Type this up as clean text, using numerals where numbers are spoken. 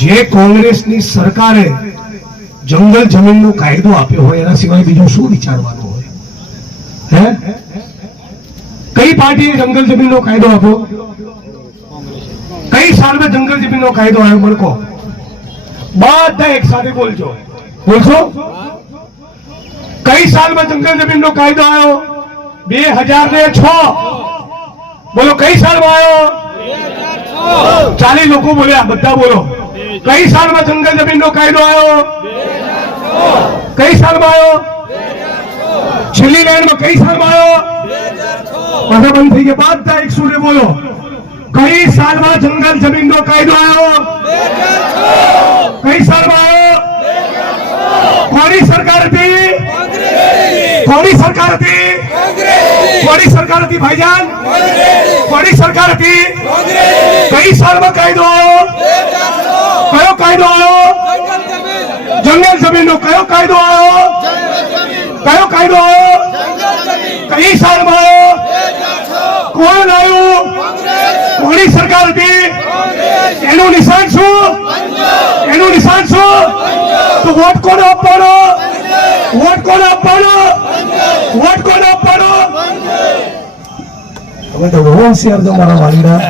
જે કોંગ્રેસની સરકારે જંગલ જમીનનો કાયદો આપ્યો હોય એના સિવાય બીજું શું વિચારવાનું હોય? હે, કઈ પાર્ટીએ જંગલ જમીનનો કાયદો આપ્યો? કઈ સાલમાં જંગલ જમીનનો કાયદો આવ્યો? મને કહો. બધા એક સાથે બોલજો. બોલશો? કઈ સાલમાં જંગલ જમીનનો કાયદો આવ્યો? 2006. બોલો, કઈ સાલમાં આવ્યો? 40 લોકો બોલ્યા, બધા બોલો. કઈ સાલમાં જંગલ જમીનનો કાયદો આવ્યો? કઈ સાલમાં આવ્યો? છેલ્લી લાઈનમાં કઈ સાલમાં આવ્યો? બધા બંધ થઈ ગયા. બધા એક સુરે બોલો. કઈ સાલમાં જંગલ જમીનનો કાયદો આવ્યો? કઈ સાલમાં આવ્યો? કોની સરકાર હતી? કોની સરકાર હતી? કોની સરકાર હતી ભાઈજાન? કોની સરકાર હતી? કઈ સાલમાં કાયદો આવ્યો? કયો કાયદો આવ્યો? જંગલ જમીનનો કયો કાયદો આવ્યો? કયો કાયદો આવ્યો? કઈ સાલમાં આવ્યો? કોણ લાવ્યું? કોની સરકાર હતી? એનું નિશાન શું? એનું નિશાન શું? તો વોટ કોને આપવાનો? વોટ કોને આપવાનો? વોટ કોને આપવાનો? હવે તો બહુ હોશિયાર છો મારા વાલીડા.